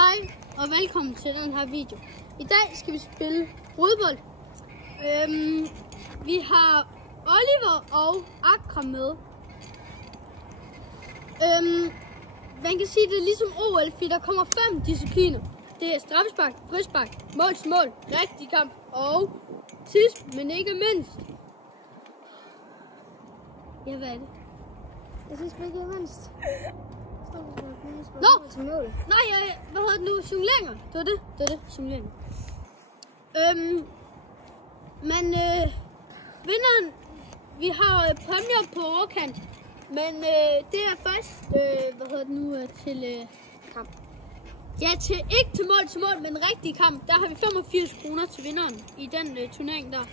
Hej og velkommen til den her video. I dag skal vi spille fodbold. Vi har Oliver og Akram med. Man kan sige, det er ligesom OL, fordi der kommer 5 discipliner. Det er straffespark, frispark, mål til mål, rigtig kamp og sidst, men ikke mindst. Ja, hvad er det? Jeg synes ikke mindst. Nå! Nej, hvad hedder det nu? Simuleringer. Det var det. Simuleringer. Men vinderen, vi har præmier på overkant. Men det er først, til kamp. Ja, ikke til mål, men rigtig kamp. Der har vi 85 kroner til vinderen i den turnering der.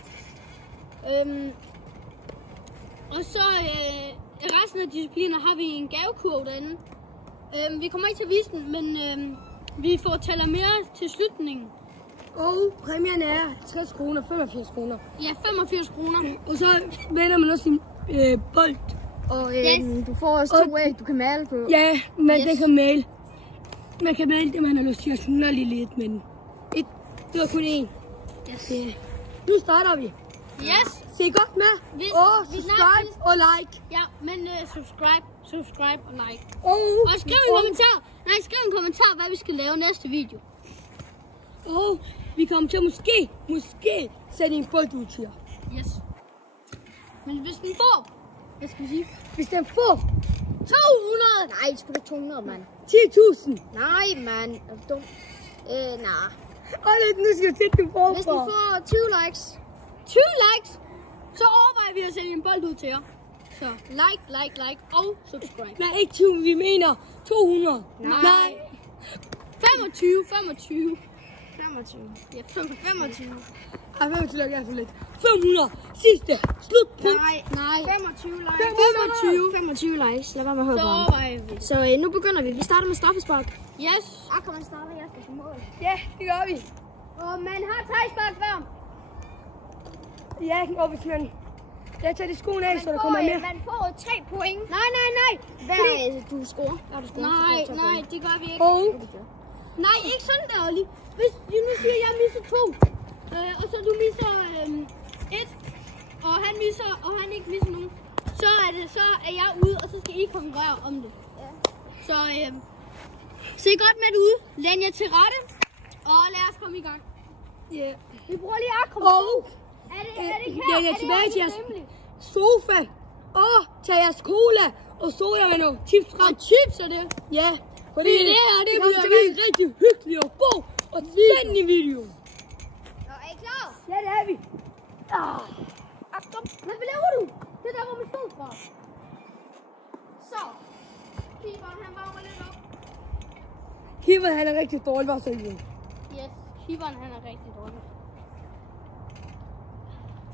Og så resten af discipliner har vi en gavekurv derinde. Vi kommer ikke til at vise den, men vi fortæller mere til slutningen. Og præmierne er 60 kroner, 85 kroner. Ja, 85 kroner. Og så vinder man også en bold. Og du får også 2 æg, du kan male på. Ja, den kan male. Man kan male det, man har lyst til at snurre lidt med den. Det var kun én. Yes. Ja. Nu starter vi. Yes. Se godt med. Og subscribe og like. Ja, men subscribe og like. Og skriv en kommentar, hvad vi skal lave næste video. Og vi kommer til måske sætte en bold ud til jer. Yes. Men hvis den får, hvad skal vi sige? Hvis den får 200. Nej, det skulle ikke 200, mand. 10.000. Nej, mand. Er du dum? Nej. Og nu skal jeg sætte den forfra. Hvis den får 20 likes. 20 likes, så overvejer vi at sætte en bold ud til jer. Så like og subscribe. Nej, ikke 20, vi mener 200. Nej. 25. 25. Ja, 25. Ej, 25 likes er for lidt. 500. Sidste. Slut. Nej. 25 likes. 25 likes. Lad være med at høre Så på ham. overvejer vi. Så nu begynder vi. Vi starter med straffespark. Yes. Kan man starte, jeg skal til mål. Ja, det gør vi. Og man har 3 spark hver. Ja, og hvis man... Jeg tager de skoene af, så der kommer mere. Man får 3 point. Nej. Hver du scorer. Nej, det gør vi ikke. Og Nej, ikke sådan der, Olli. Hvis nu siger jeg misser 2, og så du misser 1, og han ikke misser nogen, så er jeg ude, og så skal I konkurrere om det. Ja. Så se godt med det ude. Læn jer til rette, og lad os komme i gang. ja. Vi bruger lige Akram. Og Er det her? jeg er tilbage til jeres sofa. Og tage jeres cola og soda med nogle chips frem. Chips er det. Ja, fordi det bliver blive en rigtig hyggelig og god og spændende video. Er I klar? Ja, det er vi. Akram, hvad laver du? Det er der, hvor man stod fra. Så. Keeperen, han varmer lidt op. Keeper, han er rigtig dårlig, var så igen. Yes, keeperen, han er rigtig dårlig.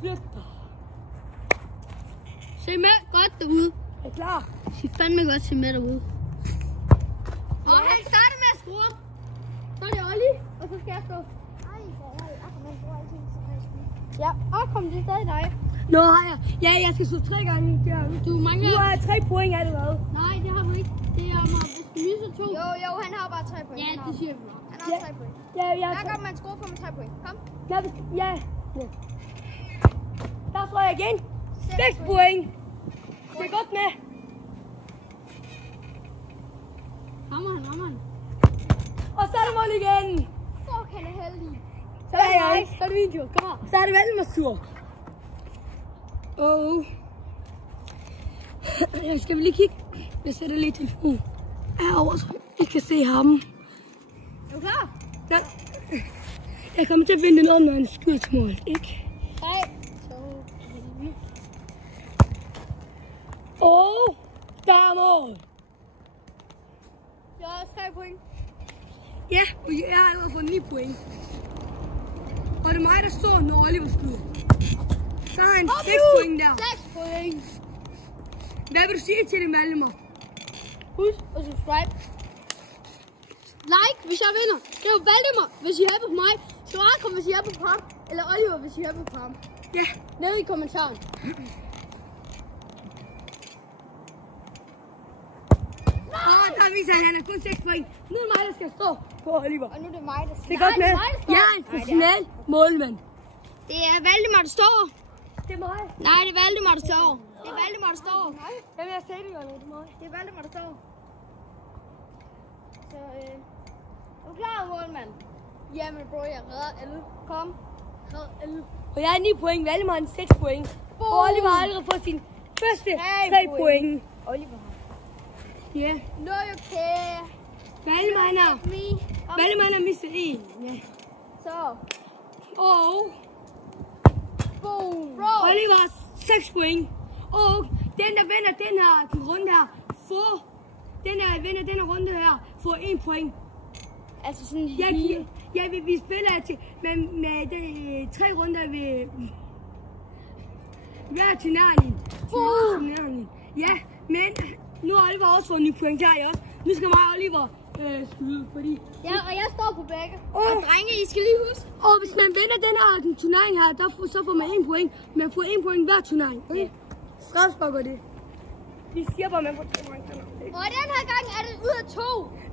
Flyt dig. Se med godt derude. Er I klar? Se fandme godt se med derude. Og han starter med at score. Så er det Olli, og så skal jeg stå. Ja, Akram, det er stadig dig. Nå, har jeg. Ja, jeg skal slå 3 gange. Du mangler... Nu har jeg 3 point allerede. Nej, det har du ikke. Det er mig, hvis du misser 2. Jo, han har bare 3 point. Ja, det siger vi nok. Han har 3 point. Ja, Hver gang man scorer, får man 3 point. Kom. Ja. Der slår jeg igen. 6 point. Det er godt med. Rammer han. Og så er det mål igen. Fuck, han er heldig. Så er jeg ikke. Så er det min tur. Kom her. Så er det Valdemars tur. Jeg skal lige kigge. Jeg sætter lige telefonen herovre, så I kan se ham. Er du klar? Ja. Jeg kommer til at vinde den om, når han skyder til mål, ikke? 3, 2, 1. Og der er mål. Jeg har også 3 point. Ja, og jeg har allerede fået 9 point. Og det er mig, der står, når Oliver skyder. Så har han 6 point der. 6 point. Hvad vil du sige til det, Valdemar? Husk at subscribe. Like, hvis jeg vinder. Skriv Valdemar, hvis I er på mig. Skriv Akram, hvis I er på ham. Eller Oliver, hvis I er på ham. Ja. Nede i kommentaren. Nej. der viser han er kun 6 point. Nu er det mig, der skal stå på Oliver. Og nu er det mig, der står. Det er godt med. Jeg er en professionel målmand. Det er Valdemar, der står. Det er mig. Nej, det er Valdemar, der står. Det er Valdemar, der står. Jamen, jeg sagde det jo, det er mig. Det er Valdemar, der står. Så, er du klar, målmand? Jamen, bro, jeg redder alle. Kom. Red alle. Og jeg er 9 point. Valdemar er 6 point. Og Oliver har allerede fået sin første 3 point. Oliver. Ja. No, you care. Valdemar har mistet 1. Ja. Så. Og Boom. Bro. Oliver har 6 point. Og den, der vinder den her runde her, får den her runde her, får 1 point. Altså sådan Ja, vi spiller til med de 3 runder ved hver turnering. Ja, men nu har Oliver også fået en ny point her også. Nu skal mig og Oliver skyde, fordi... Ja, og jeg står på begge. Og drenge, I skal lige huske. Og hvis man vinder den her turnering her, så får man 1 point. Man får 1 point hver turnering. Okay? Strafspark det. Vi siger bare, at man får 2 point. Og den her gang er det ud af 2.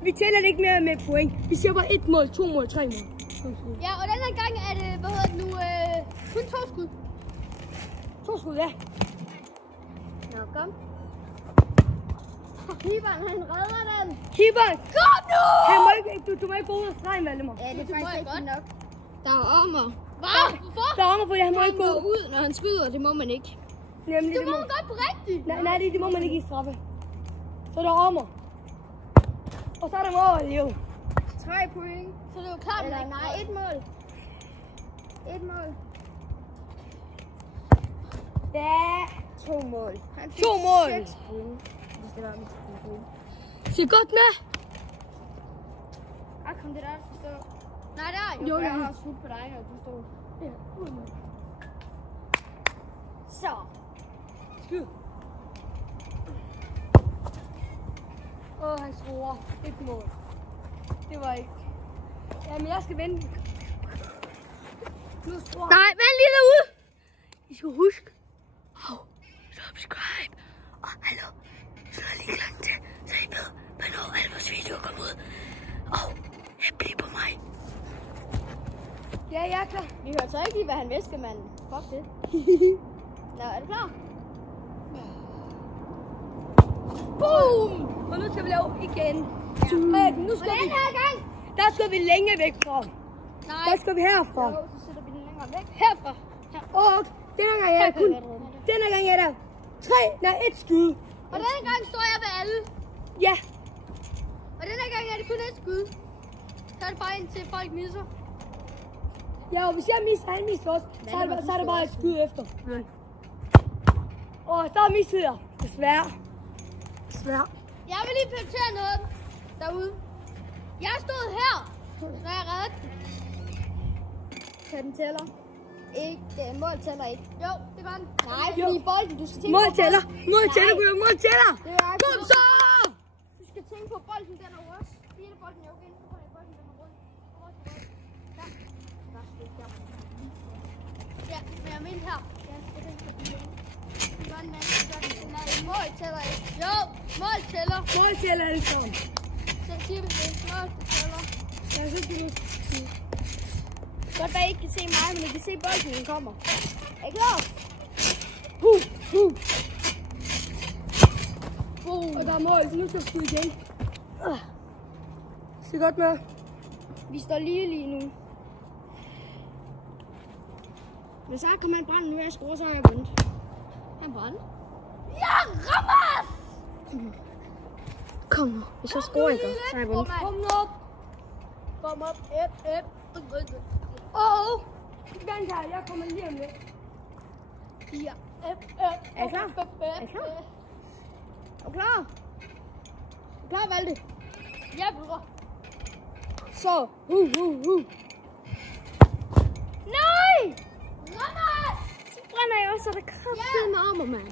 Vi tæller ikke mere med point. Vi siger bare 1 mål, 2 mål, 3 mål. Ja, og den her gang er det, kun 2 skud. 2 skud, ja. Nå, kom. Keeperen, han redder den. Keeperen, kom nu! Du må ikke gå ud af stregen, Valdemar. Ja, det er faktisk ikke nok. Der er ommer. Hvad? Hvorfor? Der er ommer, fordi han må ikke gå ud, når han skyder. Det må man ikke. Nemlig, det må man godt på rigtigt. Nej, det må man ikke i straffe. Så der er ommer. Og så er der mål, jo. 3 point. Så det er jo klart, eller nej, 1 mål. 1 mål. Ja. 2 mål. 2 mål. 6 point. Det skal være med 2 point. Se godt med. Kom det der, du står. Nej, der. Jo, jeg har skud på dig, når du står. Ja. Så. Skyd. Han scorer 1 mål. Det var ikke. Jamen, jeg skal vente. Nu scorer han. Nej, vent lige derude. I skal huske. Subscribe. Og hallo. Slå lige klokken til, så I ved, hvornår alle vores videoer kommer ud. Og bliv på mig. Ja, jeg er klar. Vi hørte så ikke lige, hvad han visker, mand. Fuck det. Nå, er du klar? Boom! Og nu skal vi lave igen. Ja. Nu skal den her gang. Der skal vi længere væk fra. Nej. Der skal vi herfra. Jo, så sætter vi den længere væk. Herfra. Her. Og denne gang er der denne gang er der 1 skud. Og denne gang står jeg ved alle. Ja. Og denne gang er det kun 1 skud. Så er det bare indtil folk misser. Ja, og hvis jeg misser, han misser også, så er det bare et skud efter. Nej. Og der misser jeg. Desværre. Jeg vil lige prioritere noget derude. Jeg stod her, når jeg reddede den. Så den tæller. Ikke, mål tæller ikke. Jo, det var den. Nej, fordi bolden, du skal tænke mål på tæller. bolden. Mål tæller, Gud, mål tæller. Kom så! Du skal tænke på bolden, den er også. Hele bolden er jo igen. Bolden, den er rundt. Ja, men jeg mente her. Ja, det er den. Det var den anden. Mål tæller ikke. Jo, mål tæller. Mål tæller alle sammen. Så siger vi det. Mål tæller. Ja, så skal du sige. Godt, at I ikke kan se mig, men I kan se bolden, den kommer. Er I klar? Boom. Og der er mål, så nu skal vi skyde igen. Se godt med. Vi står lige nu. Hvis så kommer han brænde, nu er jeg scorer, så har jeg vundet. Han brændte. Jeg rammer! Kom nu. Hvis jeg scorer ikke, så har jeg vundet. Kom op. Vent her, jeg kommer lige om lidt. Ja. Er I klar? Er du klar? Valde? Ja, bror. Så. Nej! Rammer! Så brænder jeg også, så der kraftedeme med armer, mand.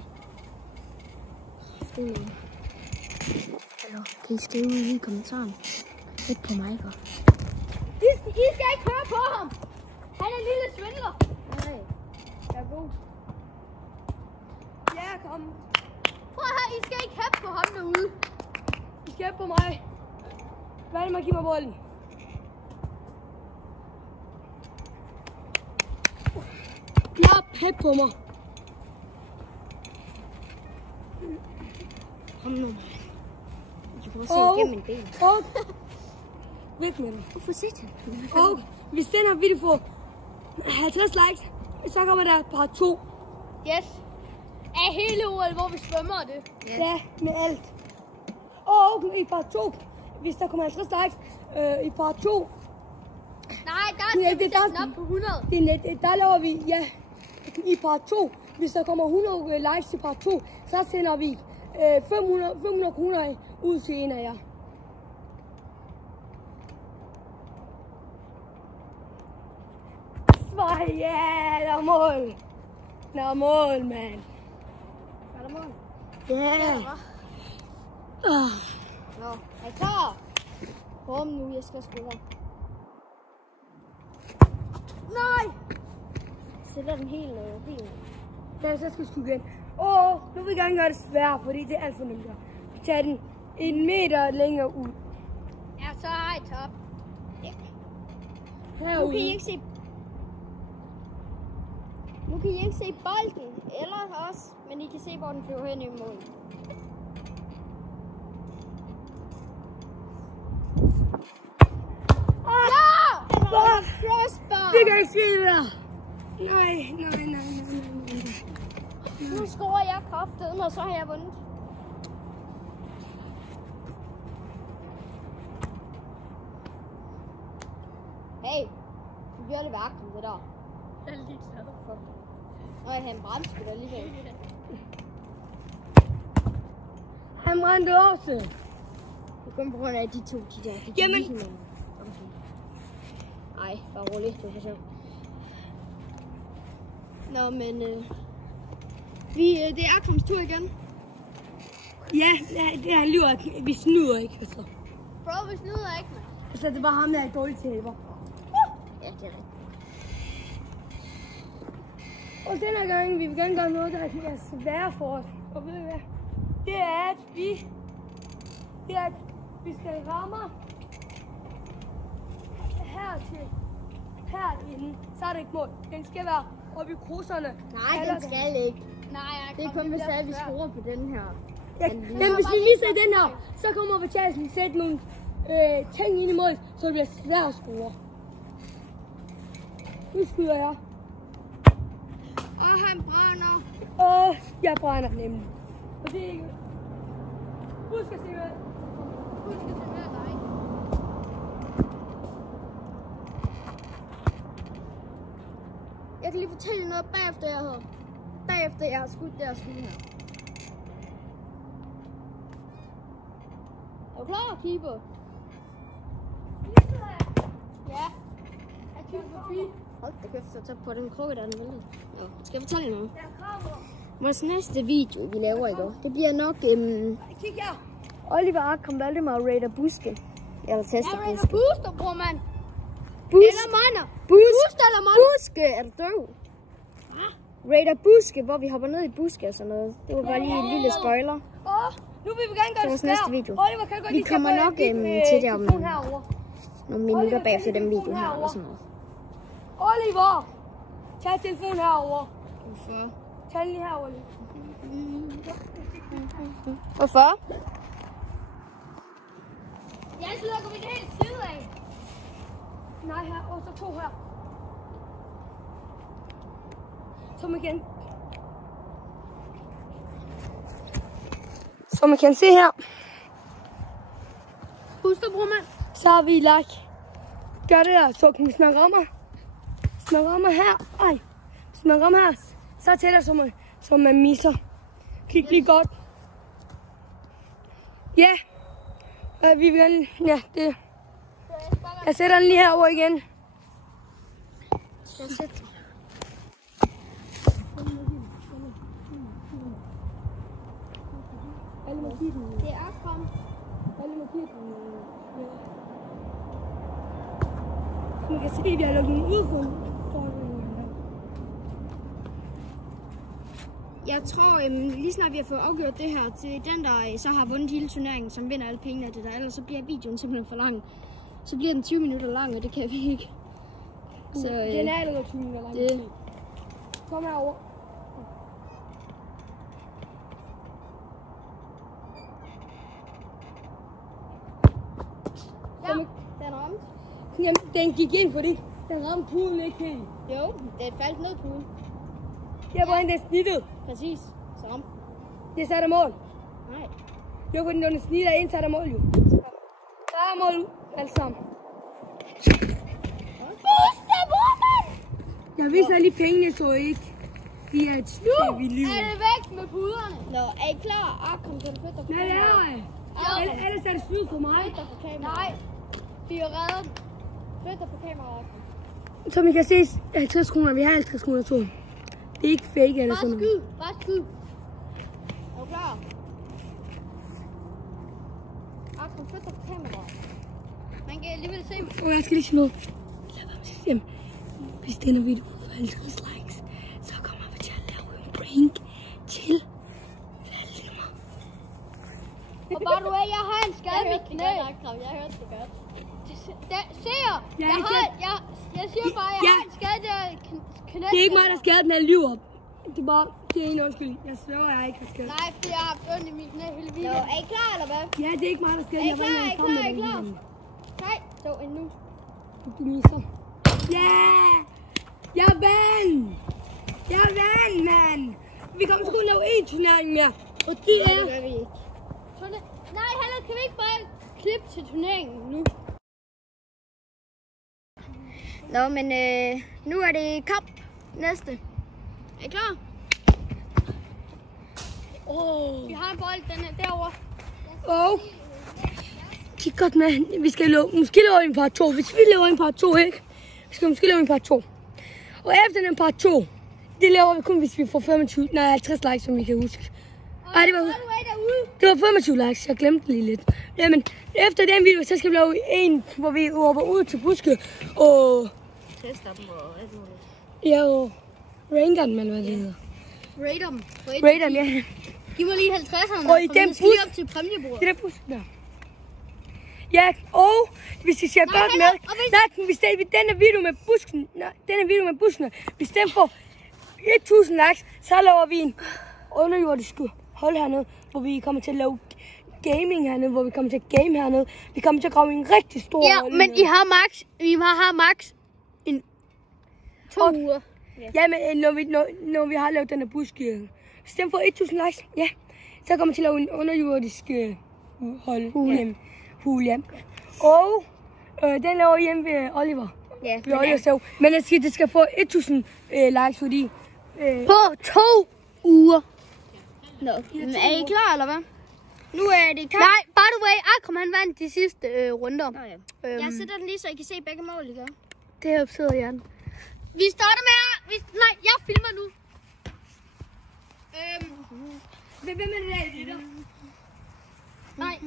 Hallo, kan I skrive ud i kommentaren? Lidt på mig, ikke? I skal ikke høre på ham. Han er en lille svindler. Nej, jeg er god. Ja, kom. Prøv her, I skal ikke have på ham derude. skæb på mig. Valdemar, giv mig bolden. Klap hæt på mig. Kom nu, mand. Du kan prøve at se igennem min ben. Og væk med mig. Hvorfor se det? Og hvis den her video får 50 likes, så kommer der part 2. Yes. Af hele OL, hvor vi svømmer det. Yes. Ja, med alt. Og i part 2, hvis der kommer 50 likes i part 2. Nej, der er det op på 100. Der laver vi, ja, i part 2. Hvis der kommer 100 likes til part 2, så sender vi 500 kroner ud til en af jer. Ja, der er mål. Der er mål, mand. Er der mål? Ja. Nå, er I klar? Kom nu, jeg skal score. Nej! Sætter den helt Ja, så skal sgu igen. Nu vil jeg gerne gøre det sværere, fordi det er alt for nemt. Tag den 1 meter længere ud. Ja, så har I top. Ja. Herude. Nu kan I ikke se bolden, eller os, men I kan se, hvor den flyver hen i mål. Ja! Crossbar! Det kan ikke ske det der. Nej. Nu scorer jeg kraftedet, og så har jeg vundet. Hey, du gør det værktøj, det der. Jeg er lige glad for det. Nå, jeg har en brandspil alligevel. Han brændte også. Det er kun på grund af de to, de der. Jamen. Nej, bare roligt, det er for sjovt. Nå, men det er Akrams tur igen. Ja, det er han lyver. Vi snyder ikke, altså. Bro, vi snyder ikke, mand. Altså, det var ham, der er dårlig taber. Ja, det er rigtigt. Og den her gang, vi vil gerne gøre noget, der er svært for os. Og ved I hvad? Det er, at vi skal ramme herinde. Så er det ikke mål. Den skal være oppe i kruserne. Nej, den skal ikke. Nej, Det er kun hvis vi scorer på den her. Ja, men hvis vi misser den her, så kommer Mathiasen sætte nogle ting ind i mål, så det bliver svært at score. Nu skyder jeg. Og han brænder. Og jeg brænder nemlig. Og det er ikke... Husk at se med. Husk at se med dig. Jeg kan lige fortælle noget bagefter jeg har skudt der skud her. Er du klar, keeper? Ja. Jeg kører forbi. Hold da kæft, så tag på den krukke, der er den væltet. Nå, skal jeg fortælle noget? Vores næste video, vi laver i går, det bliver nok Kig her. Oliver Akram, Valdemar og Raider Buske. Eller tester Jeg Buske. booster, bror, mand. Buske. Eller Manner. Buske. eller Manner. Buske, er du døv? Raider Buske, hvor vi hopper ned i buske og sådan noget. Det var bare lige en lille spoiler. Nu vil vi gerne gøre det vores næste video. Oliver, kan du godt Vi lige kommer nok til det om nogle minutter bagefter den video her eller sådan noget. Oliver, tag telefonen herover. Hvorfor? Tag den lige herover. Hvorfor? Jeg slukker mit helt side af. Nej, her. Og så 2 her. Som man kan se her, Husk at bruge, mand. så har vi lagt. Gør det der, så hvis man rammer her, hvis man rammer her, så tæller som man misser. Kig lige godt. Ja, vi vil gerne, ja, det. Jeg sætter den lige herover igen. Skal jeg sætte? Det er Akram. Man kan se, at vi har lukket den ud for. Jeg tror, lige snart vi har fået afgjort det her, til den, der så har vundet hele turneringen, som vinder alle pengene af det der, ellers så bliver videoen simpelthen for lang. Så bliver den 20 minutter lang, og det kan vi ikke. Så, den er allerede 20 minutter lang. Det. Kom herover. Ja, den ramte. Jamen, den gik ind, fordi den ramte puden ikke helt. Jo, det faldt ned på den. Jeg var den snittet. Præcis, så ramte. Det satte mål. Nej. Jo, fordi når den snitter ind, så er der mål jo. Der er mål alt sammen. Jeg viser lige pengene, så ikke. De er et vi lyver. Er det væk med puderne? Nå, er I klar? Kom, kan du flytte dig Nej, det er jeg. Ellers er det snyd for mig. Flyt dig på kameraet. Nej, vi er reddet. Flyt dig på kameraet. Som I kan se, 50 kroner. Vi har 50 kroner to. Det er ikke fake eller sådan noget. Bare skyd. Er du klar? Kom, flyt dig på kameraet. Man kan alligevel se mig. Jeg skal lige sige noget. Lad være med at sige, hvis denne video får 50 likes, så kommer vi til at lave en prank til Valdemar. Og bare du er, jeg har en skade i mit knæ. Jeg hørte det godt. Ser! Jeg siger bare, jeg har en skade der knæ. Det er ikke mig, der skader den her liv op. Det er bare, det er en undskyld. Jeg sværger, jeg ikke har skadet. Nej, for jeg har haft ondt i mit knæ hele weekenden. Nå, er I klar, eller hvad? Ja, det er ikke mig, der skader. Er I klar? 3, 2, 1 nu. Du misser. Ja! Jeg vandt! Jeg vandt, mand! Vi kommer til at lave en turnering mere. Og det er... Det gør vi ikke. Nej, Hanna, kan vi ikke bare klippe til turneringen nu? Nå, men nu er det kamp næste. Er I klar? Vi har en bold, den er derovre. Og kig godt med. Vi skal måske lave en part 2. Hvis vi laver en part 2, ikke? Vi skal måske lave en part 2. Og efter den part 2, det laver vi kun, hvis vi får 50 likes, som vi kan huske. Ej, det var 25 likes. Jeg glemte lige lidt. Jamen, efter den video, så skal vi lave en, hvor vi hopper ud til buske og... Tester dem og alt muligt. Ja, og ranker dem, eller hvad det hedder. Rate dem. Rate dem, ja. Giv mig lige 50'erne, og i den skal lige op til præmiebordet. Det der busk der. Ja, og hvis I ser godt med, hvis denne video med busken, hvis den får 1000 likes, så laver vi en underjordisk hold hernede, hvor vi kommer til at lave gaming hernede, hvor vi kommer til at game hernede. Vi kommer til at grave en rigtig stor hold. Men vi har max en 2 uger. Ja, men når vi har lavet den her busk, hvis den får 1000 likes, ja, så kommer vi til at lave en underjordisk hold. Hule, ja. Og den laver hjemme ved Oliver. Ja, ved Oliver Sav. Men det skal få 1000 likes, fordi... på 2 uger. Nå, men er I klar, eller hvad? Nu er det kamp. Nej, by the way, Akram han vandt de sidste runder. Jeg sætter den lige, så I kan se begge mål, I gør. Det her sidder Jan. Vi starter med nej, jeg filmer nu. Hvem er det der? Nej.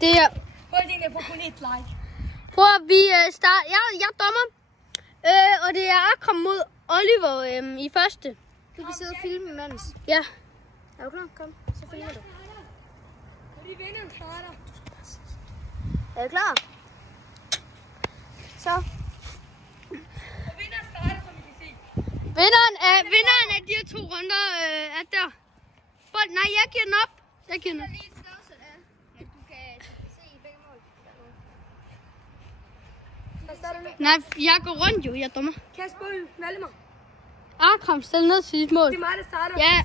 Det er... Holdningen får kun 1 like. Prøv at vi starter... Jeg dommer. Og det er Akram mod Oliver i første. Du kan sidde og filme imens. Ja. Er du klar? Kom, så filmer du. Fordi vinderen starter. Er du klar? Så. Og vinderen starter, som I kan se. Vinderen af de her 2 runder er der. Nej, jeg giver den op. Jeg giver den op. Du kan se i begge mål. Nej, jeg går rundt jo. Jeg dommer. Kasper, Valdemar. Akram, stil ned til dit mål. Det er mig, der starter. Ja.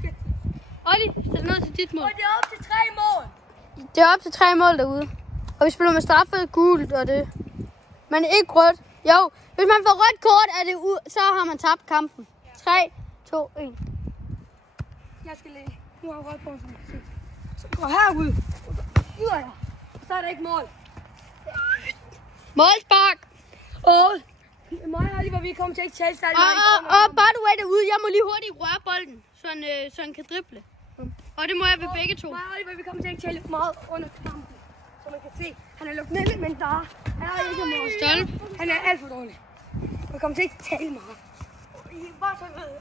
Olli, stil ned til dit mål. Og det er op til 3 mål. Det er op til 3 mål derude. Og vi spiller med straffe gult og det. Men ikke rødt. Jo, hvis man får rødt kort, så har man tabt kampen. 3, 2, 1. Jeg skal lægge. Nu har jeg rødt på, som du kan se. Så går herud. Ud af jer. Så er der ikke mål. Målspark. Og mig og Oliver, vi kommer til at tale særlig meget. Og by the way derude, jeg må lige hurtigt røre bolden, så han kan drible. Og det må jeg ved begge to. Mig og Oliver, vi kommer til at tale meget under kampen. Som man kan se, han er lukket ned, men der han er ikke meget. Stolp. Han er alt for dårlig. Vi kommer til at tale meget. I bare så ved.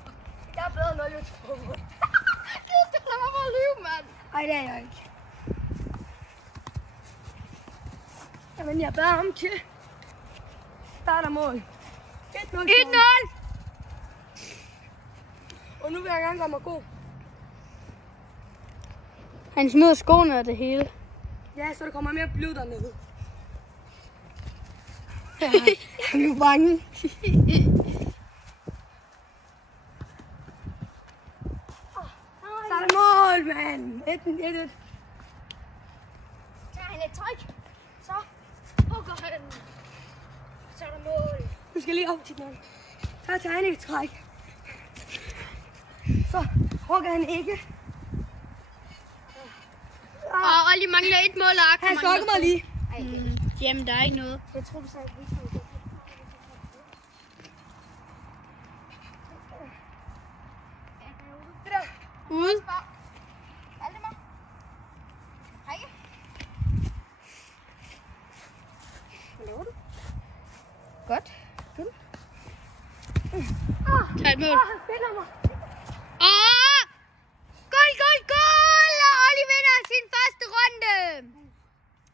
Jeg er bedre end Oliver til fodbold. Det er mig for at lyve, mand. Ej, det er jeg ikke. Jamen, jeg beder ham til. Starter mål. 1-0. 1-0. Og nu vil jeg gerne gøre mig god. Han smider skoene af det hele. Ja, så der kommer mere blod dernede. Ja, han er jo bange. Så er der mål, mand. 1-1. Så han et træk. Så hugger han. Så er der mål. Du skal lige op til den. Så tager han et træk. Så hugger han ikke. Og Olli mangler et mål, og Akram Han stokker mig lige. Jamen, der er ikke noget. Jeg tror, du sagde, at vi skulle. Det der. Ude. Valdemar. Hej. Hvad laver du? Godt. Good. Tag et mål. Han finder mig. Goal, goal, goal! Og Olli vinder sin første runde.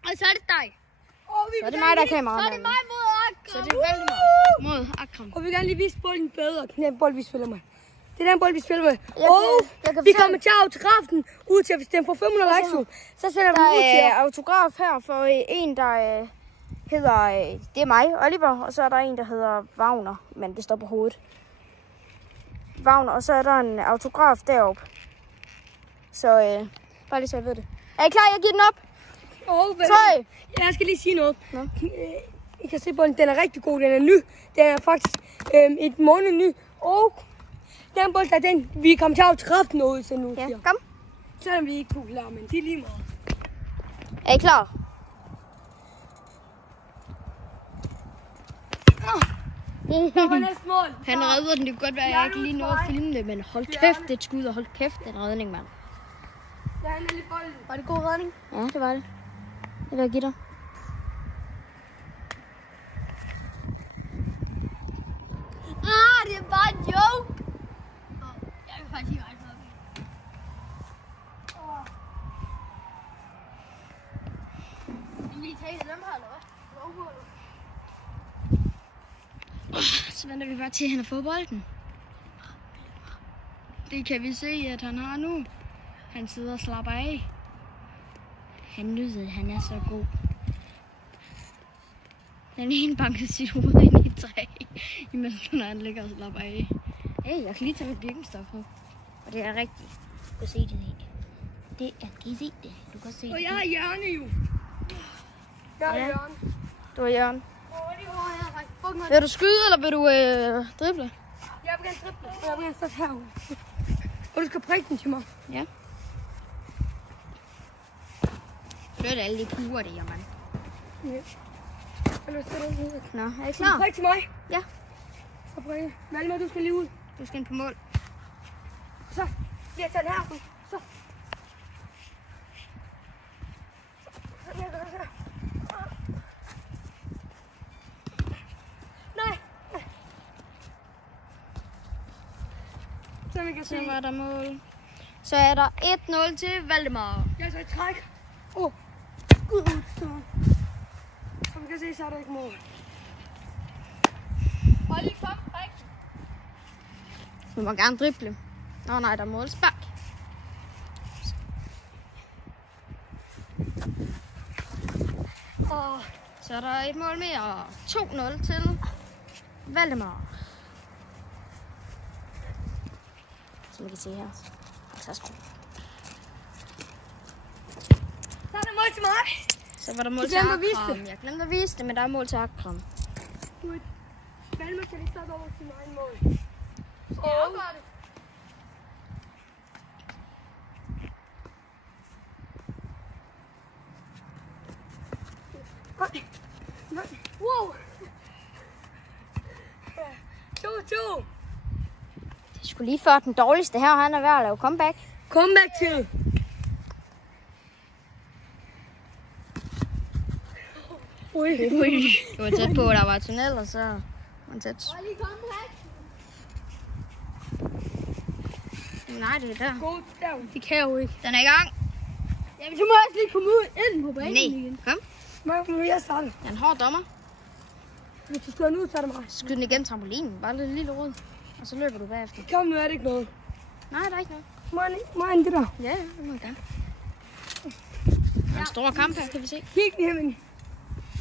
Og så er det dig. Så er det mig, der er kameraet. Så er det mig mod Akram. Så er det Valdemar mod Akram. Og vi vil gerne lige vise bolden bedre. Den bold, vi spiller med. Det er den bold, vi spiller med. Jeg kan Vi kommer til autografen ud til at bestemme for 500 likes. Så sender vi ud til Der er autograf her for en, der hedder... Det er mig, Oliver. Og så er der en, der hedder Wagner. Men det står på hovedet. Wagner. Og så er der en autograf deroppe. Så bare lige så jeg ved det. Er I klar? Jeg giver den op. 3. Jeg skal lige sige noget. Nå. I kan se bolden, den er rigtig god. Den er ny. Den er faktisk et måned ny. Og den bold, der er den, vi kommer til at autografe noget til nu. Ja, kom. Selvom vi ikke kunne klare, men det er lige meget. Er I klar? Der var næste mål. Han redder den. Det kunne godt være, at jeg ikke lige nåede at filme det, men hold kæft, det er et skud, og hold kæft, det er en redning, mand. Jeg er lige bolden. Var det god redning? Ja, det var det. Det vil jeg give dig. Det er bare en joke. Jeg vil faktisk ikke rejse op. Vil I tage dem her, eller hvad? Så venter vi bare til, at han har fået bolden. Det kan vi se, at han har nu. Han sidder og slapper af. Han nyder, at han er så god. Den ene banker sit hoved ind i et træ, imens han ligger og slapper af. Hey, jeg kan lige tage mit birkenstof på. Og det er rigtigt. Du kan se det ikke. Det er, kan I se det? Du kan se det. Og jeg er hjørne jo. Jeg er hjørne. Du er Jørgen. Vil du skyde, eller vil du drible? Jeg vil gerne drible, og jeg vil gerne sætte herude. Og du skal prikke den til mig. Ja. Flyt alle de puger, det gør man. Ja. Eller sætter den ud. Nå, er I Klar. klar? Prik til mig. Ja. Så prikke. Valdemar, du skal lige ud. Du skal ind på mål. Så. Jeg tager den her. Så. Nej. Så vi kan se. Så var der mål. Så er der 1-0 til Valdemar. Jeg tager et træk. Gud, så. Som vi kan se, så er der ikke mål. Olli, kom, prik. Du må gerne drible. Nå nej, der er målspark. Så er der et mål mere. 2-0 til Valdemar. Som I kan se her. Så Så er der mål til mig. Så var der mål til Akram. Jeg glemte at vise det, men der er mål til Akram. Valdemar skal lige starte over sin egen mål. Skal jeg afgøre det? Nej. Wow. 2-2. Det skulle lige før den dårligste her, han er ved at lave comeback. Comeback til. Ui. Det var tæt på, der var tunnel, og så var han tæt. Olli, kom, prik. Nej, det er der. Gå der. Det kan jeg jo ikke. Den er i gang. Jamen, så må jeg også lige komme ud ind på banen igen. Kom. Må jeg starte? Den er en hård dommer. Hvis du slår den ud, så er det mig. Skyd den igennem trampolinen. Bare lidt lille rod. Og så løber du bagefter. Kom, nu er det ikke noget. Nej, der er ikke noget. Må jeg det der? Ja, det må jeg gerne. Der er en stor kamp her, kan vi se. Kig hjemme.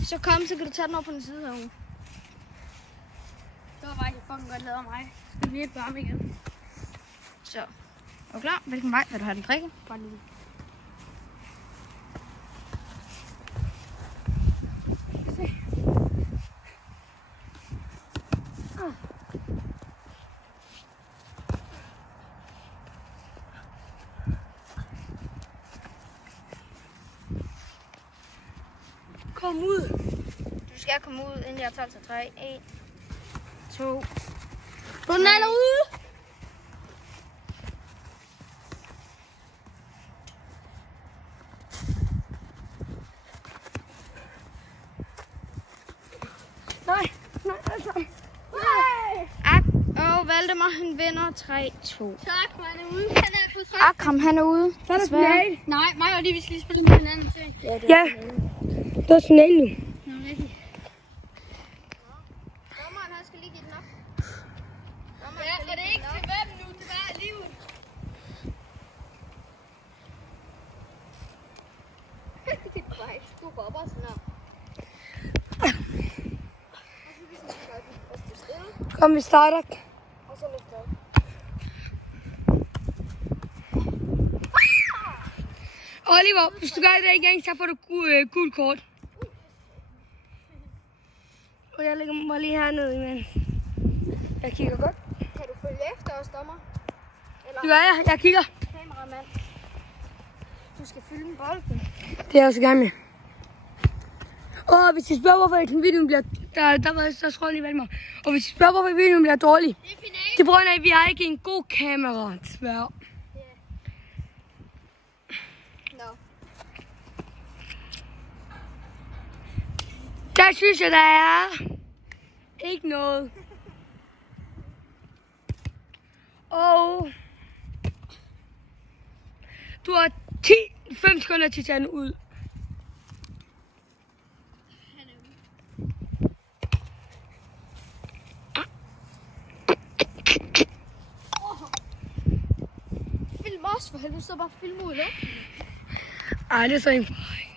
Så kom, så kan du tage den over på den side herovre. Det var faktisk fucking godt lavet af mig. Det bliver bare ham igen. Så. Er du klar? Hvilken vej vil du have den prikke? Bare lige. Kom ud. Du skal komme ud, inden jeg tager til 3. 1, 2. Nu er den ude. Nej, altså. Og Valdemar, han vinder 3-2. Tak, han er ude. Han er på 3. Akram, han er ude. Så er der finale. Nej, mig og lige, vi skal lige spille med hinanden. Ja, det er finale nu. Dommeren, han skal lige give den op. Ja, er det ikke til hvem nu? Det var alligevel. Du går op og sådan her. Kom, vi starter. Og så løfter op. Oliver, hvis du gør det igen, så får du gul kort. Og jeg lægger mig lige hernede imens. Jeg kigger godt. Kan du følge efter os, dommer? Eller Det gør jeg. Jeg kigger. kameramand? Du skal filme bolden. Det er jeg også i gang med. Og hvis I spørger, hvorfor videoen bliver... Der var så skrål i Valdemar. Og hvis I spørger, hvorfor videoen bliver dårlig, det er på grund af, at vi har ikke en god kamera, desværre. No. Der synes jeg, der er ikke noget. Og du har 5 sekunder til at tage den ud. Film os for helvede, så bare film ud, ikke? Ej, det er så en.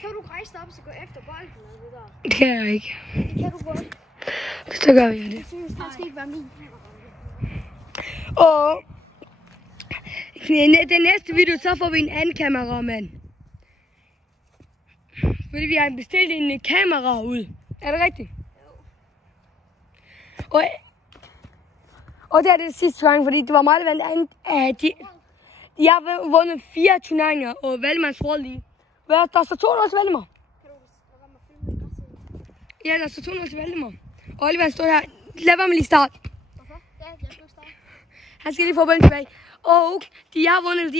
Kan du rejse dig op, så gå efter bolden eller det der? Det kan jeg ikke. Det kan du godt. Så gør vi det. Jeg synes, det skal ikke være min. Og den næste video, så får vi en anden kameramand. Fordi vi har bestilt en kamera ud. Er det rigtigt? Jo. Og det er det sidste gang, fordi det var meget vandt. De har vundet 4 turneringer, og Valdemar tror lige. Der står 2-0 til Valdemar. Ja, der står 2-0 til Valdemar. Og Oliver står her. Lad være med lige starte. Hvorfor? Ja, jeg skal starte. Han skal lige få bolden tilbage. Og de har vundet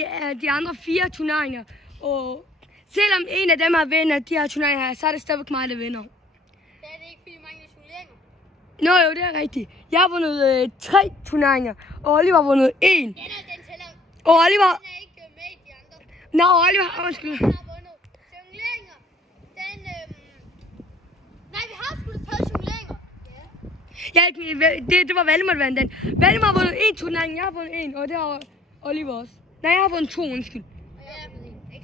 de andre 4 turneringer. Og selvom en af dem har vundet de her turneringer her, så er det stadigvæk mig, der vinder. Det er det ikke, fordi mange turneringer. Nå jo, det er rigtigt. Jeg har vundet 3 turneringer, og Oliver har vundet 1. Den tæller. Og Oliver... Den er ikke med i de andre. Nå, Oliver... Undskyld. Han har vundet turneringer. Nej, vi har sgu da taget turneringer. Ja, det var Valdemar, der vandt den. Valdemar har vundet 1 turnering, jeg har vundet 1, og det har Oliver også. Nej, jeg har vundet 2, undskyld.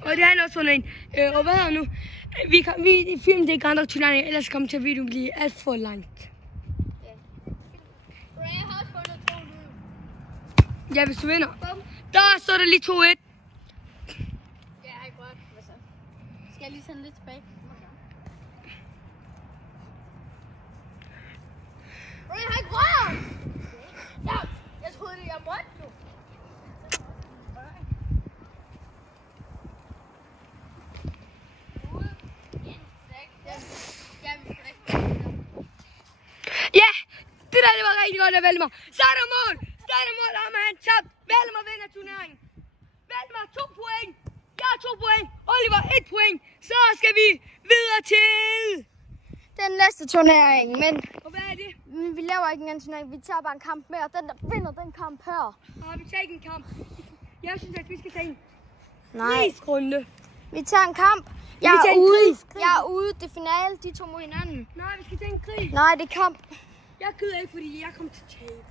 Og det har han også vundet 1. Og hvad er nu? Vi filmer ikke andre turneringer, ellers kommer til videoen blive alt for langt. Jeg har også vundet 2 nu. Ja, hvis du vinder. Der står der lige 2-1. Ja, ikke godt. Hvad så? Skal jeg lige sende lidt tilbage? Jeg har ikke rørt! Ja, jeg troede, det jeg måtte nu. Ja, det var rigtig godt af Valdemar. Så er der mål! Så er der mål, og han tabt. Valdemar vinder turneringen. Valdemar 2 point. Jeg har 2 point. Oliver 1 point. Så skal vi videre til... Den næste turnering, men Og hvad er det? vi laver ikke en anden turnering. Vi tager bare en kamp mere, og den der vinder den kamp her. Og vi tager ikke en kamp. Jeg synes, at vi skal tage en Nej. grisrunde. Vi tager en kamp. Jeg er ude. Det er finale. De to mod hinanden. Nej, vi skal tage en gris. Nej, det er kamp. Jeg gider ikke, fordi jeg kommer til tabe.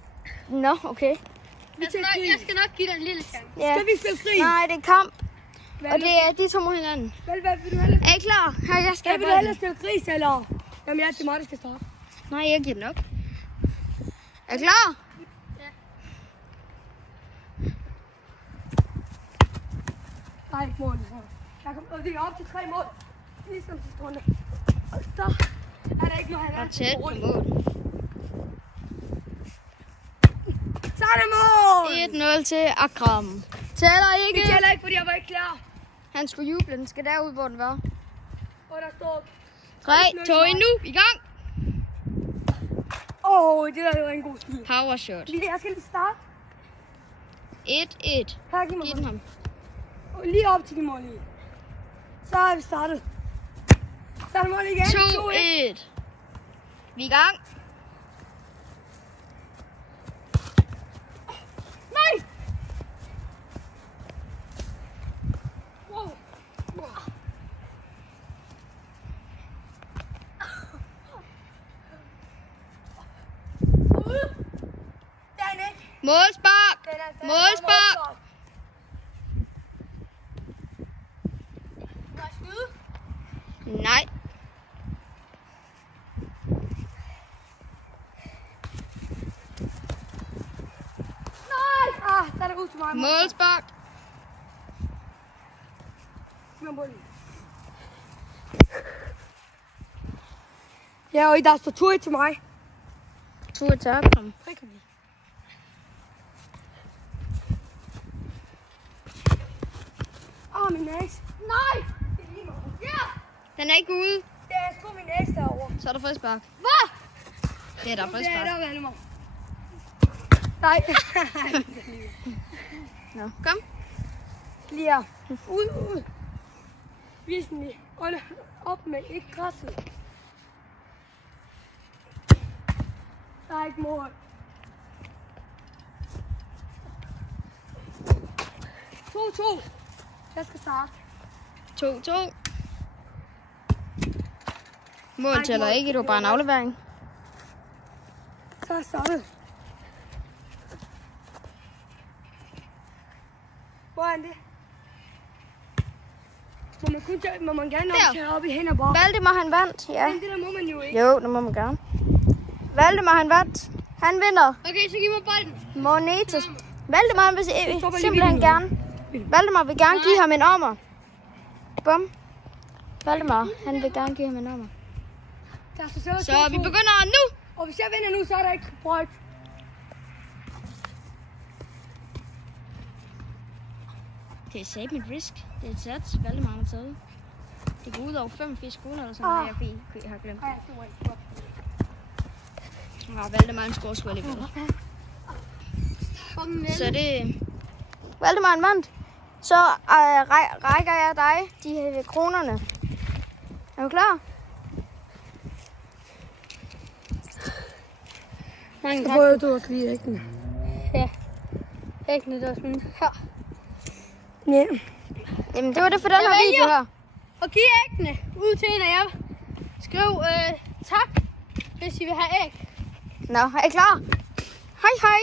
Nå, okay. Vi tager gris. Jeg skal nok give dig en lille chance. Ja. Skal vi spille gris? Nej, det er kamp. Og det er de to mod hinanden. Hvad vil du hellere? Er I klar? Her, jeg skal Hvad vil du hellere spille gris, eller? Jamen, det er mig, der skal starte. Nej, jeg giver den op. Er I klar? Der er ikke mål. Det er op til 3 mål. Ligesom sidste runde. Og så er der ikke noget, han er. Og tæt på mål. Så er det mål! 1-0 til Akram. Tæller ikke. Det tæller ikke, fordi jeg var ikke klar. Han skulle juble. Den skal derud, hvor den var. Og der står... 3, 2, 1 nu. I gang. Det der var en god skid. Power shot. Jeg skal lige starte. 1-1. Her, giv mig Giv den ham. lige op til de mål lige. Så er vi startet. Så er det mål igen. 2-1. Vi er i gang. Nej! Wow. Den er ikke. Målspark. Den er Målspark. Nej. Nej! Så er det ud til mig. Målspark. Ja, og der står 2-1 til mig. 2 til Akram. Min næse. Nej! Det er lige meget. Ja! Den er ikke ude. Det er sgu min næse derovre. Så er der frispark. Hvad? Det er der Det er frispark. der vel mig. Nej. Nå, kom. Lige her. Ud. Vis den lige. Op med ikke græsset. Der er ikke mål. 2-2. Jeg skal starte. 2-2. Mål tæller ikke, det var bare en aflevering. Så er jeg startet. Hvor er det? Må man gerne optage op i hænder bare? Valdemar han vandt, ja. Men det der må man jo ikke. Jo, det må man gerne. Valdemar han vandt. Han vinder. Okay, så giv mig bolden. Monetos. Valdemar vil simpelthen gerne. Valdemar vil gerne give ham en ommer. Bum. Valdemar, han vil gerne give ham en ommer. Så vi begynder nu. Og hvis jeg vinder nu, så er der ikke brøjt. Det er sat mit risk. Det er et sats, Valdemar har taget. Det går ud over 85 kroner eller sådan noget, jeg har glemt. Og Valdemar han scorer sgu alligevel. Så det... Valdemar han vandt. Så rækker jeg dig de kronerne. Er du klar? Så prøver du også lige æggene. Ja. Æggene, det var sådan her. Ja. Jamen det var det for den her video her. Og giv æggene ud til en af jer. Skriv tak, hvis I vil have æg. Nå, er I klar? Hej hej!